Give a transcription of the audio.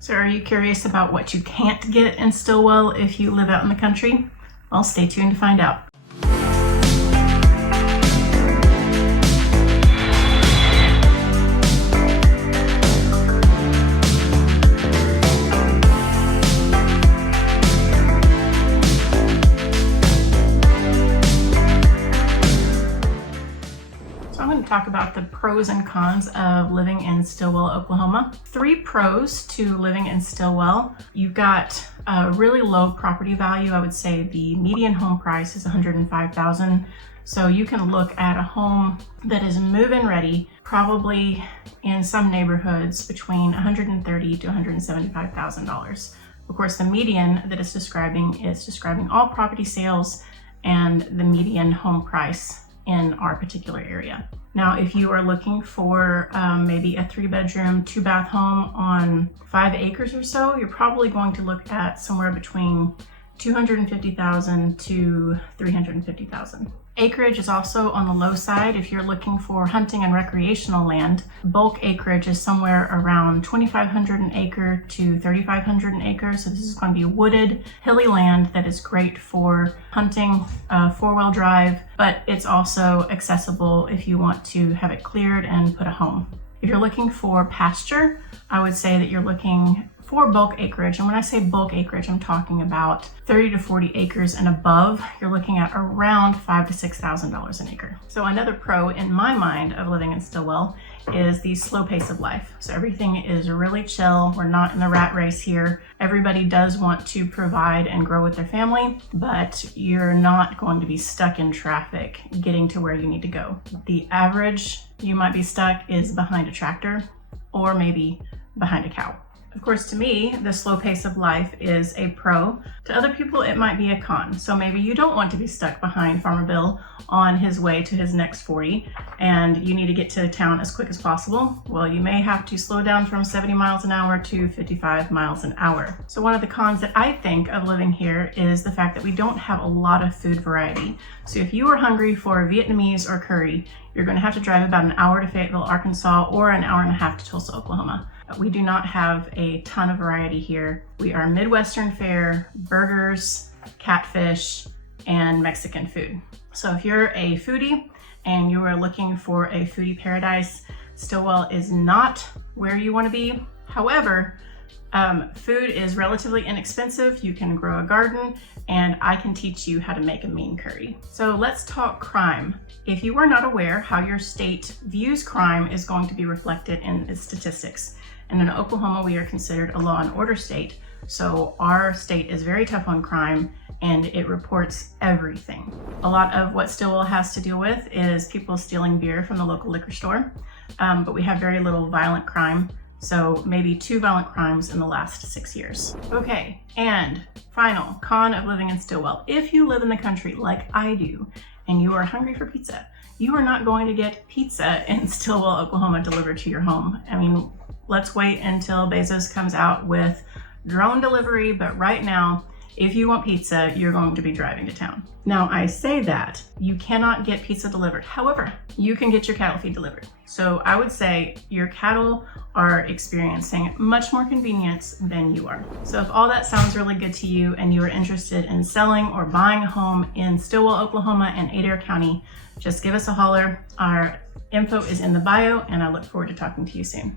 So are you curious about what you can't get in Stilwell if you live out in the country? Well, stay tuned to find out. I'm going to talk about the pros and cons of living in Stilwell, Oklahoma. 3 pros to living in Stilwell. You've got a really low property value. I would say the median home price is $105,000. So you can look at a home that is move-in ready, probably in some neighborhoods between $130,000 to $175,000. Of course, the median that it's describing is describing all property sales and the median home price in our particular area. Now, if you are looking for maybe a 3-bedroom, 2-bath home on 5 acres or so, you're probably going to look at somewhere between $250,000 to $350,000. Acreage is also on the low side. If you're looking for hunting and recreational land, bulk acreage is somewhere around 2,500 an acre to 3,500 an acre. So this is going to be wooded, hilly land that is great for hunting, 4-wheel drive, but it's also accessible if you want to have it cleared and put a home. If you're looking for pasture, I would say that you're looking for bulk acreage. And when I say bulk acreage, I'm talking about 30 to 40 acres and above. You're looking at around $5,000 to $6,000 an acre. So another pro in my mind of living in Stilwell is the slow pace of life. So everything is really chill. We're not in the rat race here. Everybody does want to provide and grow with their family, but you're not going to be stuck in traffic getting to where you need to go. The average you might be stuck is behind a tractor or maybe behind a cow. Of course, to me, the slow pace of life is a pro. To other people, it might be a con. So maybe you don't want to be stuck behind Farmer Bill on his way to his next 40, and you need to get to town as quick as possible. Well, you may have to slow down from 70 miles an hour to 55 miles an hour. So one of the cons that I think of living here is the fact that we don't have a lot of food variety. So if you are hungry for Vietnamese or curry, you're going to have to drive about an hour to Fayetteville, Arkansas, or an hour and a half to Tulsa, Oklahoma. We do not have a ton of variety here. We are Midwestern fare, burgers, catfish, and Mexican food. So if you're a foodie and you are looking for a foodie paradise, Stilwell is not where you want to be. However, food is relatively inexpensive. You can grow a garden, and I can teach you how to make a mean curry. So let's talk crime. If you are not aware, how your state views crime is going to be reflected in its statistics. And in Oklahoma, we are considered a law and order state. So our state is very tough on crime, and it reports everything. A lot of what Stilwell has to deal with is people stealing beer from the local liquor store, but we have very little violent crime. So maybe 2 violent crimes in the last 6 years. Okay, and final con of living in Stilwell. If you live in the country like I do, and you are hungry for pizza, you are not going to get pizza in Stilwell, Oklahoma delivered to your home. I mean, let's wait until Bezos comes out with drone delivery, but right now, if you want pizza, you're going to be driving to town. Now, I say that you cannot get pizza delivered. However, you can get your cattle feed delivered. So I would say your cattle are experiencing much more convenience than you are. So if all that sounds really good to you and you are interested in selling or buying a home in Stilwell, Oklahoma and Adair County, just give us a holler. Our info is in the bio, and I look forward to talking to you soon.